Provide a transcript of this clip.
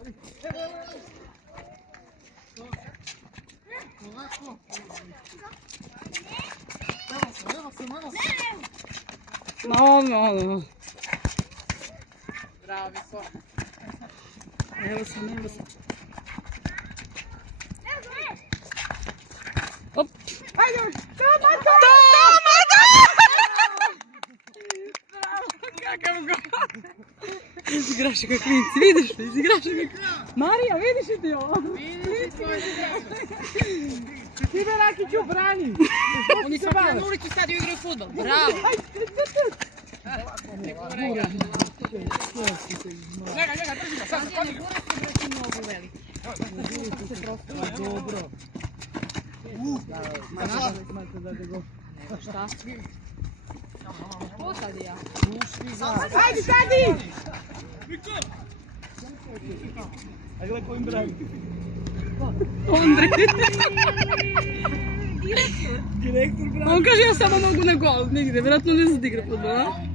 No. Bravo, Viko. Evo sam. Op. Ajde, Toma! Kakav gol! Izigraše ga klinci, vidiš li? Izigraše ga klinci. Marija, vidiš li ti ovo? Vidiš tvoj Ti me Rakiću brani! Oni su na ulicu sad igraju futbol. Bravo! Njega, drži ga, sad se kodi. Dobro. Šta? Ko sad ja? Ajde, sadi! Ajde, gledaj ko im brani. Ondrej. Direktor brani. On kaže ja samo mogu na gol, nigde, vjerojatno ne zna da igra futbol, a?